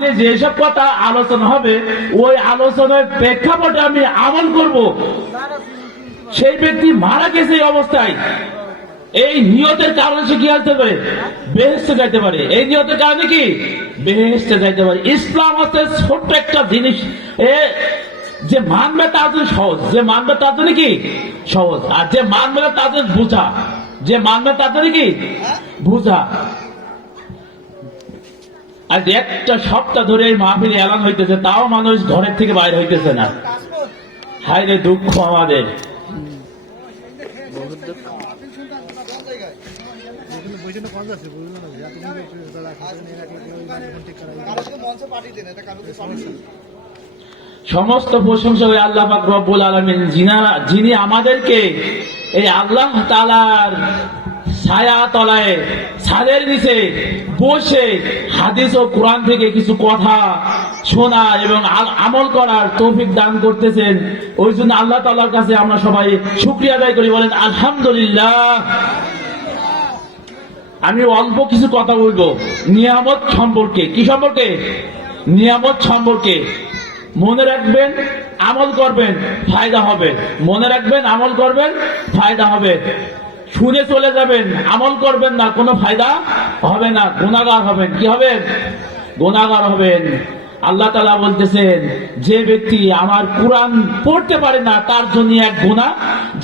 যেসব কথা আলোচনা হবে, ওই আলোচনার প্রেক্ষাপটে আমি আমল করব। সেই ব্যক্তি মারা গেছে এই অবস্থায়। এই নিয়তের কারণে সে কি আসতে পারে? বেহেস্তে যাইতে পারে। এই নিয়তের কারণে কি? বেহেস্তে যাইতে পারে। ইসলাম হচ্ছে ছোট্ট একটা জিনিস। এ, যে মানবে তার জন্য সহজ। যে মানবে তার জন্য কি? সহজ। আর যে মানবে তার জন্য বুঝা। যে মানবে তার জন্য কি? বুঝা। আজ একটা সপ্তাহ ধরে এই মাহফিলে এলান হইতেছে, তাও মানুষ ঘরের থেকে বাইরে হইতেছে না। হায় রে দুঃখ আমাদের। সমস্ত প্রশংসা ওই আল্লাহ রব্বুল আলমিন, যিনি আমাদেরকে এই আল্লাহ তালার ছায়া তলায় ছাদের নিচে বসে হাদিস ও কোরআন থেকে কিছু কথা শোনা এবং আমল করার তৌফিক দান করতেছেন। ওই জন্য আল্লাহ তালার কাছে আমরা সবাই শুক্রিয়া আদায় করি, বলেন, আলহামদুলিল্লাহ। আমি অল্প কিছু কথা বলব। নিয়ামত সম্পর্কে, কি সম্পর্কে? নিয়ামত সম্পর্কে। মনে রাখবেন, আমল করবেন, ফায়দা হবে। মনে রাখবেন, আমল করবেন, ফায়দা হবে। শুনে চলে যাবেন, আমল করবেন না, কোনো ফায়দা হবে না গুণাগার হবেন। কি হবেন গুণাগার হবেন। আল্লাহ তালা বলতেছেন, যে ব্যক্তি আমার কোরআন পড়তে পারে না, তার জন্য এক গুণা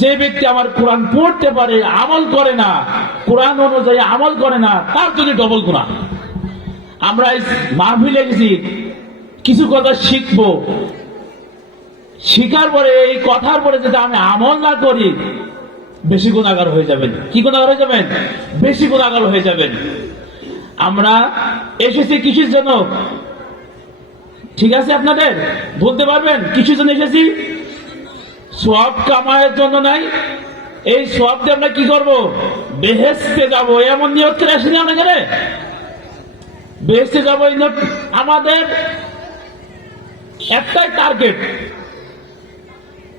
যে ব্যক্তি আমার কোরআন পড়তে পারে, আমল করে না, কোরআন অনুযায়ী আমল করে না, তার জন্য ডবল গুণা আমরা মাহফিলে গেছি, কিছু কথা শিখব। শিখার পরে, এই কথার পরে যদি আমি আমল না করি বেশি গুণাগার হয়ে যাবেন। কি গুণাগার হয়ে যাবেন? বেশি গুণাগার হয়ে যাবেন। আমরা এসেছি কিসের জন্য? ঠিক আছে আপনাদের? বলতে পারবেন? কিসের জন্য এসেছি? সব কামায়ের জন্য নাই। এই সব দিয়ে আমরা কি করব? বেহেস্তে যাব। এমন নিয়োগ করে আসেনি আমরা এখানে বেহেস্তে যাব নিয়ত আমাদের একটাই টার্গেট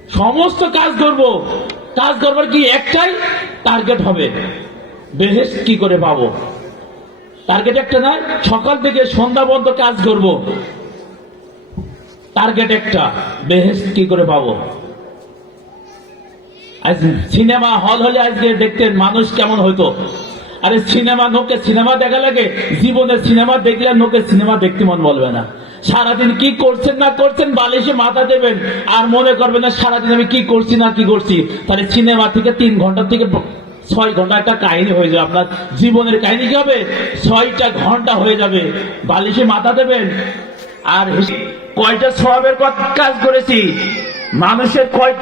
সমস্ত কাজ করব কাজ করবার কি একটাই? টার্গেট হবে। বেহেস কি করে পাবো? টার্গেট একটা নয়, সকাল থেকে সন্ধ্যা পর্যন্ত কাজ করব। টার্গেট একটা বেহেস কি করে পাবো? আজ সিনেমা হল হলে আজকে দেখতেন মানুষ কেমন হতো আরে সিনেমা নোকে সিনেমা দেখা লাগে জীবনে সিনেমা দেখলে নোকে সিনেমা দেখতে মন বলবে না। সারাদিন কি করছেন না করছেন বালিশে মাথা দেবেন। আর মনে করবেন না সারাদিন আমি কি করছি না কি করছি। তাহলে সিনেমা থেকে তিন ঘণ্টা থেকে ছয় ঘণ্টা একটা কাহিনী হয়ে যাবে। আপনার জীবনের কাহিনী কি হবে? ছয়টা ঘণ্টা হয়ে যাবে। বালিশে মাথা দেবেন। আর কয়টা সবের কাজ করেছি? মানুষের কয়-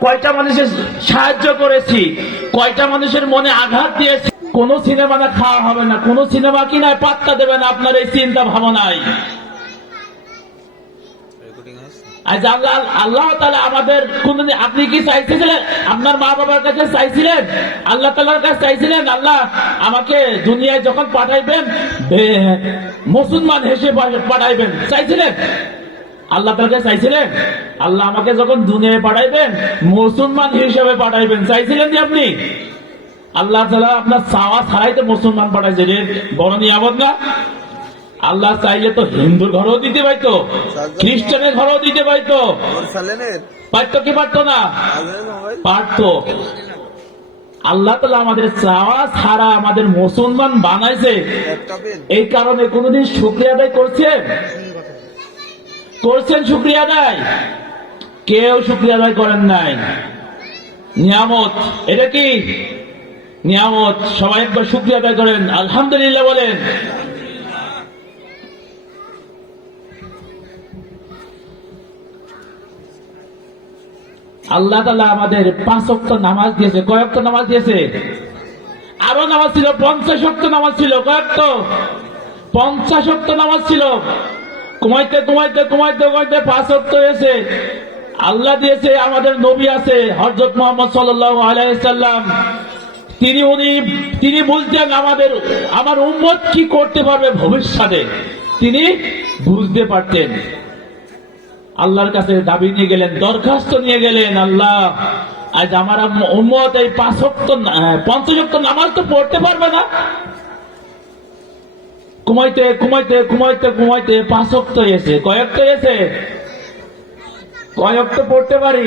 কয়টা মানুষের সাহায্য করেছি? কয়টা মানুষের মনে আঘাত দিয়েছি? কোন সিনেমা না খাওয়া হবে না। কোন সিনেমা কি নাই পাত্তা দেবে না আপনার এই চিন্তা ভাবনায়। আজ আল্লাহ আল্লাহ তালা আমাদের কোনদিন আপনি কি চাইছিলেন? আপনার মা বাবার কাছে চাইছিলেন? আল্লাহ তালার কাছে চাইছিলেন, আল্লাহ আমাকে দুনিয়ায় যখন পাঠাইবেন মুসলমান হেসে পাঠাইবেন। চাইছিলেন? আল্লাহ তালাকে চাইছিলেন? আল্লাহ আমাকে যখন দুনিয়ায় পাঠাইবেন, মুসলমান হিসেবে পাঠাইবেন। চাইছিলেন যে আপনি? আল্লাহ তালা আপনার চাওয়া ছাড়াই তো মুসলমান পাঠাইছে রে। বড় নিয়ামত না? আল্লাহ চাইলে তো হিন্দুর ঘরেও দিতে পাইতো খ্রিস্টানের ঘরেও দিতে পাইতো পারতো কি পারতো না? পারতো। আল্লাহ তালা আমাদের চাওয়া ছাড়া আমাদের মুসলমান বানাইছে। এই কারণে কোনোদিন শুক্রিয়া আদায় করছেন? করছেন শুক্রিয়া আদায়? কেউ শুক্রিয়া আদায় করেন নাই। নিয়ামত, এটা কি? নিয়ামত, সবাই একবার শুক্রিয়া আদায় করেন। আলহামদুলিল্লাহ বলেন। আল্লাহ তালা আমাদের পাঁচ অক্ট নামাজ দিয়েছে। কয়েকটা নামাজ দিয়েছে? আরও নামাজ ছিল, পঞ্চাশ অক্ট নামাজ ছিল। কয়েকটা পঞ্চাশ অক্ট নামাজ ছিল। কমাইতে কমাইতে কমাইতে কমাইতে পাঁচ অক্ট হয়েছে। আল্লাহ দিয়েছে, আমাদের নবী আছে হজরত মোহাম্মদ সাল্লাহ আলাইসাল্লাম তিনি উনি, তিনি বলতেন, আমাদের, আমার উম্মত কি করতে পারবে ভবিষ্যতে? তিনি বুঝতে পারতেন। আল্লাহর কাছে দাবি নিয়ে গেলেন, দরখাস্ত নিয়ে গেলেন, আল্লাহ, আজ আমার উম্মত এই পাঁচক্ত পঞ্চযুক্ত নামাজ তো পড়তে পারবে না। কুমাইতে কুমাইতে কুমাইতে কুমাইতে পাঁচ অক্ট এসে কয়েকটা এসে কয়েক তো পড়তে পারি?